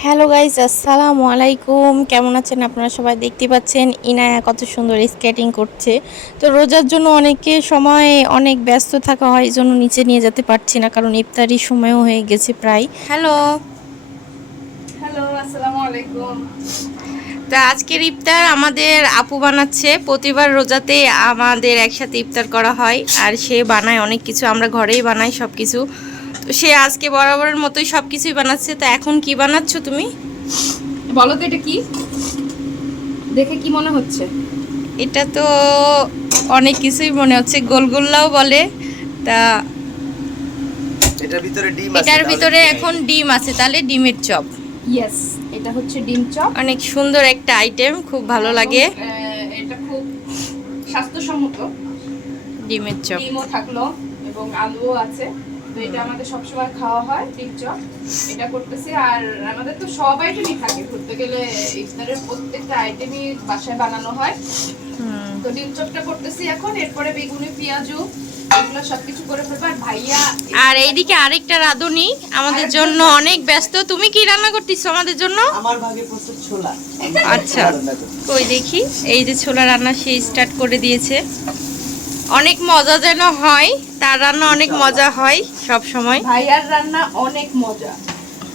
Hello guys আসসালামু আলাইকুম। কেমন আছেন আপনারা সবাই? দেখতে পাচ্ছেন ইনায়া কত সুন্দর স্কেটিং করছে। তো রোজার জন্য অনেকে সময় অনেক ব্যস্ত থাকা হয় এই জন্য নিচে নিয়ে যেতে পারছি না কারণ ইফতারির সময়ও হয়ে গেছে প্রায়। হ্যালো। হ্যালো আসসালামু আলাইকুম। তো আজকের ইফতার আমাদের আপু বানাচ্ছে। প্রতিবার রোজাতে আমাদের একসাথে ইফতার করা হয় আর সে বানায় অনেক কিছু। আমরা ঘরেই বানাই সব কিছু তো সে আজকে বরাবরের মতোই সব কিছুই বানাচ্ছে তো এখন কি বানাচ্ছ তুমি? বলো তো এটা কি? দেখে কি মনে হচ্ছে? এটা তো অনেক কিছুই মনে হচ্ছে গোলগোল্লাও বলে তা এটার ভিতরে ডিম আছে এটার ভিতরে এখন ডিম আছে তাহলে ডিমের চপ। ইয়েস এটা হচ্ছে ডিম চপ। অনেক সুন্দর একটা আইটেম খুব ভালো লাগে। এটা খুব স্বাস্থ্যসম্মত। ডিমের চপ। ডিমও থাকল এবং আলুও আছে। তো এটা আমাদের সবসময় খাওয়া হয় ডিম চপ। এটা করতেছি আর আমাদের তো সব আইটেমই থাকে। ঘুরতে গেলে ইফতারের প্রত্যেকটা আইটেমই বাসায় বানানো হয়। তো ডিম চপটা করতেছি এখন এরপরে বেগুনি পেঁয়াজু এগুলো সবকিছু করে আর ভাইয়া আর এইদিকে আরেকটা রাঁধুনি আমাদের জন্য অনেক ব্যস্ত। তুমি কি রান্না করতেছো আমাদের জন্য? আমার ভাগে প্রস্তুত ছোলা। আচ্ছা। কই দেখি? এই যে ছোলা রান্না সে স্টার্ট করে দিয়েছে। অনেক মজা যেন হয় তার রান্না অনেক মজা হয়। সব সময়। ভাইয়ার রান্না অনেক মজা।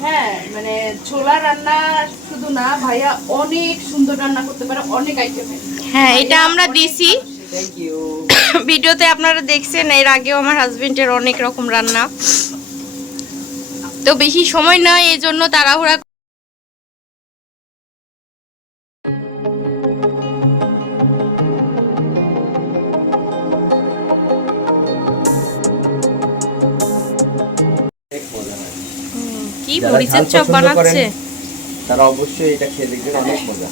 হ্যাঁ মানে ছোলা রান্না শুধু না ভাইয়া অনেক সুন্দর রান্না করতে পারে অনেক আইটেমের হ্যাঁ এটা আমরা দিছি। ভিডিওতে আপনারা দেখছেন এর আগেও আমার হাজবেন্ডের অনেক রকম রান্না। তো বেশি সময় নয় এই জন্য তাড়াহুড়া মরিচের চপ বানাচ্ছে? তারা অবশ্যই এটা খেয়ে দেখবেন অনেক মজা।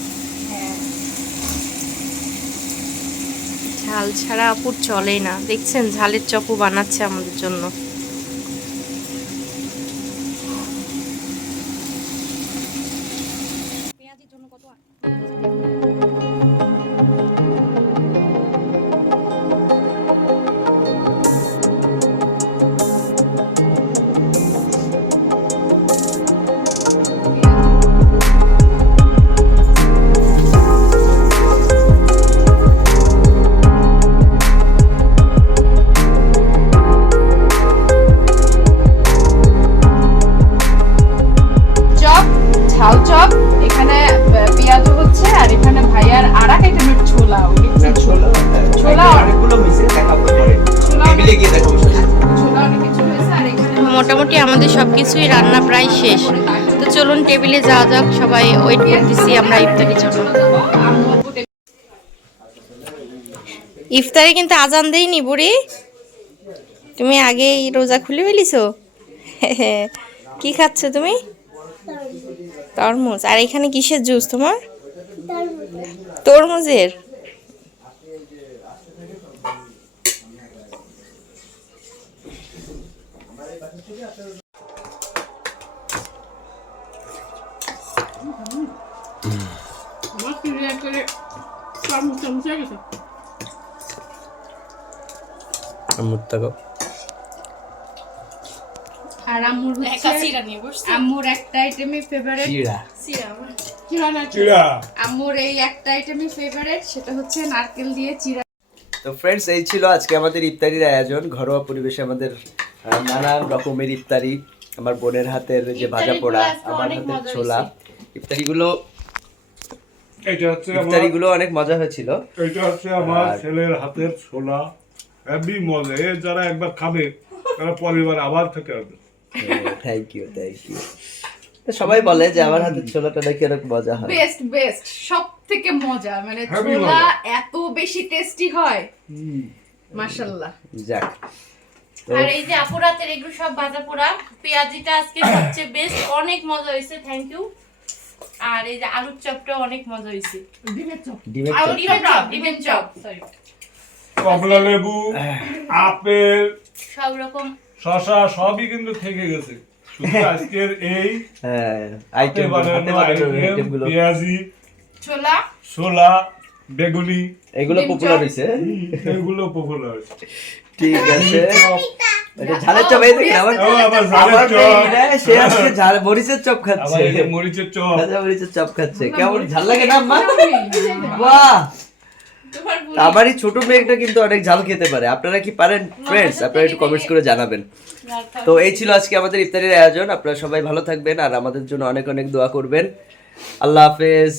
ঝাল ছাড়া আপুর চলেই না। দেখছেন ঝালের চপও বানাচ্ছে আমাদের জন্য। সবকিছুই রান্না প্রায় শেষ। তো চলুন টেবিলে যাওয়া যাক, সবাই ওয়েট করতেছি আমরা ইফতারির জন্য। ইফতারে কিন্তু আজান দেয়নি বুড়ি। তুমি আগেই রোজা খুলে ফেলিছো? কি খাচ্ছ তুমি? তরমুজ। আর এখানে কিসের জুস তোমার? তরমুজের। আমার আর আম্মুর হচ্ছে আম্মুর একটা আইটেমই ফেভারিট চিড়া চিড়া না চিড়া আম্মুর এই একটা আইটেমই ফেভারিট সেটা হচ্ছে নারকেল দিয়ে চিড়া তো ফ্রেন্ডস এই ছিল আজকে আমাদের ইফতারির আয়োজন। ঘরোয়া পরিবেশে আমাদের নানান রকমের ইফতারি। আমার বোনের হাতের যে ভাজা পোড়া আমার হাতের ছোলা। ইফতারিগুলো এটা হচ্ছে ইফতারিগুলো অনেক মজা হয়েছিল। এটা হচ্ছে আমার ছেলের হাতের ছোলা। হেভি মজা। এ যারা একবার খাবে তারা পরিবার আবার থেকে আসবে থ্যাংক ইউ থ্যাংক ইউ সবাই বলে যে আমার হাতের ছোলাটা নাকি অনেক মজা হয়। বেস্ট বেস্ট সব থেকে মজা। মানে ছোলা এত বেশি টেস্টি হয়। মাশাল্লাহ যাক। আর এই যে আপুরাতের এগুলো সব ভাজা পোড়া পেঁয়াজিটা আজকে সবচেয়ে বেস্ট অনেক মজা হয়েছে থ্যাংক ইউ আর এই যে আলুর চপটা অনেক মজা হয়েছে। ডিমের চপ। ডিমের চপ। ডিমের চপ ডিমের চপ। সরি কমলা লেবু আপেল সব রকম। শশা সবই কিন্তু থেকে গেছে। শুধু আজকের এই হ্যাঁ আইটেম পেঁয়াজি ছোলা। ছোলা বেগুনি। এগুলো পপুলার হয়েছে। এগুলো পপুলার ঠিক আছে। এটা ঝালের চপ এই দেখেন আমার আবার। মেয়ে, সে আজকে ঝাল মরিচের চপ খাচ্ছে। আবার মরিচের চপ। ভাজা মরিচের চপ খাচ্ছে। কেমন ঝাল লাগে না মা? বাহ! আমারই ছোট মেয়েটা কিন্তু অনেক ঝাল খেতে পারে। আপনারা কি পারেন ফ্রেন্ডস আপনারা একটু কমেন্টস করে জানাবেন। তো এই ছিল আজকে আমাদের ইফতারির আয়োজন। আপনারা সবাই ভালো থাকবেন আর আমাদের জন্য অনেক অনেক দোয়া করবেন। আল্লাহ হাফেজ।